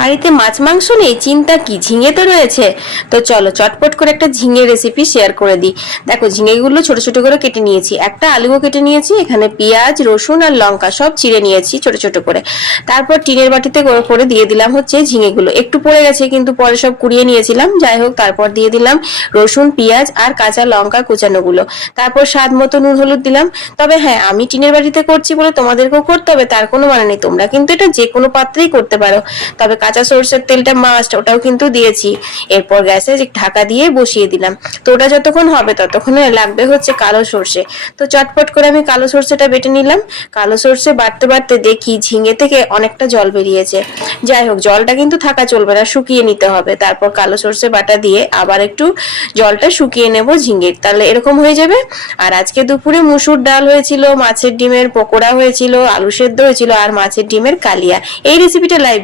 বাড়িতে মাছ মাংস নেই, চিন্তা কি, ঝিঙে তো রয়েছে। তো চলো চটপট করে একটা ঝিঙে রেসিপি শেয়ার করে দিই। দেখো ঝিঙেগুলো ছোট ছোট করে কেটে নিয়েছি, একটা আলুও কেটে নিয়েছি, এখানে পেঁয়াজ রসুন আর লঙ্কা সব চিড়ে নিয়েছি ছোট ছোট করে। তারপর টিনের বাটিতে করে দিয়ে দিলাম হচ্ছে ঝিঙেগুলো, একটু পড়ে গেছে কিন্তু পরে সব কুড়িয়ে নিয়েছিলাম, যাই হোক। তারপর দিয়ে দিলাম রসুন পেঁয়াজ আর কাঁচা লঙ্কা কুচানোগুলো। তারপর স্বাদ মতো নুন হলুদ দিলাম। তবে হ্যাঁ, আমি টিনের বাটিতে করছি বলে তোমাদেরকেও করতে হবে তার কোনো মানে নেই, তোমরা কিন্তু এটা যে কোনো পাত্রেই করতে পারো। তবে কাঁচা সরষের তেলটা মাস্ট, ওটাও কিন্তু দিয়েছি। এরপর গ্যাসে ঢাকা দিয়ে বসিয়ে দিলাম। তো ওটা যতক্ষণ হবে ততক্ষণে লাগবে হচ্ছে কালো সরষে। তো চটপট করে আমি কালো সরষেটা বেটে নিলাম। কালো সরষে বাটতে বাটতে দেখি ঝিঙে থেকে অনেকটা জল বেরিয়েছে। যাই হোক, জলটা কিন্তু থাকা চলবে না, শুকিয়ে নিতে হবে। তারপর কালো সরষে বাটা দিয়ে আবার একটু জলটা শুকিয়ে নেব ঝিঙের, তাহলে এরকম হয়ে যাবে। আর আজকে দুপুরে মুসুর ডাল হয়েছিল, মাছের ডিমের পকোড়া হয়েছিল, আলু সেদ্ধ হয়েছিল আর মাছের ডিমের কালিয়া। এই রেসিপিটা লাইভ